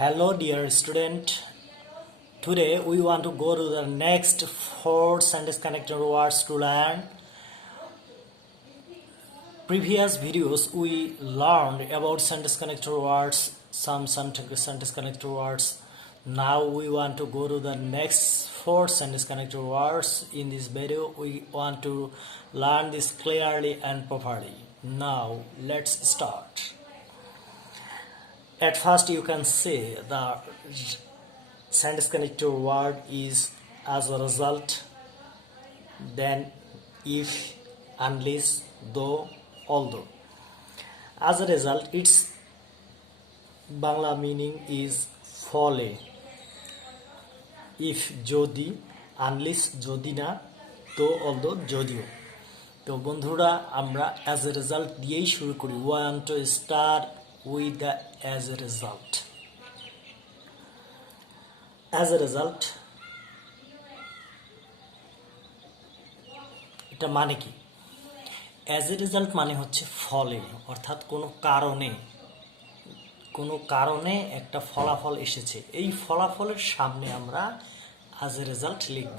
Hello, dear student. Today we want to go to the next four sentence connector words to learn. Previous videos we learned about sentence connector words, some sentence connector words. Now we want to go to the next four sentence connector words. In this video we want to learn this clearly and properly. Now let's start. At first you can say the sentence connector word is as a result, then if, unless, though, although. As a result, its Bangla meaning is ফলে, if যদি, unless যদি না, though although যদিও। তো বন্ধুরা আমরা as a result দিয়েই শুরু করি। Want to start with the as a result. As a result এটা মানে কি? As a result মানে হচ্ছে ফলে, অর্থাৎ কোনো কারণে একটা ফলাফল এসেছে, এই ফলাফলের সামনে আমরা as a result লিখব।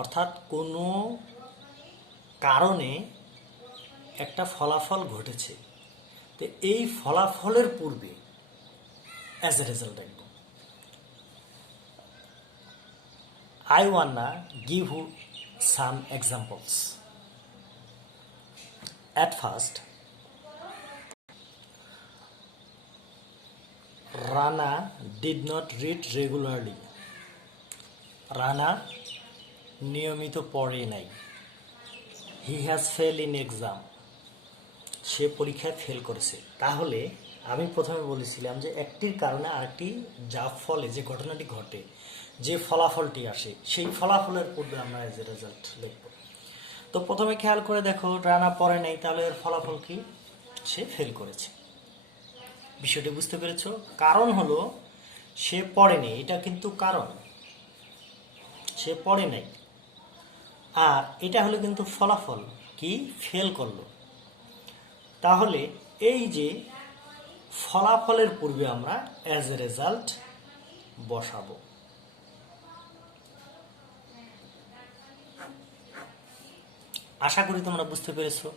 অর্থাৎ কোনো কারণে একটা ফলাফল ঘটেছে, তো এই ফলাফলের পূর্বে as a result লিখব। I wanna give you some examples. At first, Rana did not read regularly. Rana নিয়মিত পড়ে নাই। He has failed in exam. সে পরীক্ষায় ফেল করেছে। তাহলে আমি প্রথমে বলেছিলাম যে একটির কারণে আরেকটি যা ফলে, যে ঘটনাটি ঘটে, যে ফলাফলটি আসে, সেই ফলাফলের পূর্বে আমরা এজ এ রেজাল্ট লিখব। তো প্রথমে খেয়াল করে দেখো, রানা পড়ে নাই, তাহলে এর ফলাফল কি? সে ফেল করেছে। বিষয়টি বুঝতে পেরেছো? কারণ হলো সে পড়েনি, এটা কিন্তু কারণ, সে পড়ে নাই। আর এটা হলো কিন্তু ফলাফল, কি? ফেল করলো। তাহলে এই যে ফলাফলের পূর্বে আমরা অ্যাজ এ রেজাল্ট বসাবো। আশা করি তোমরা বুঝতে পেরেছো।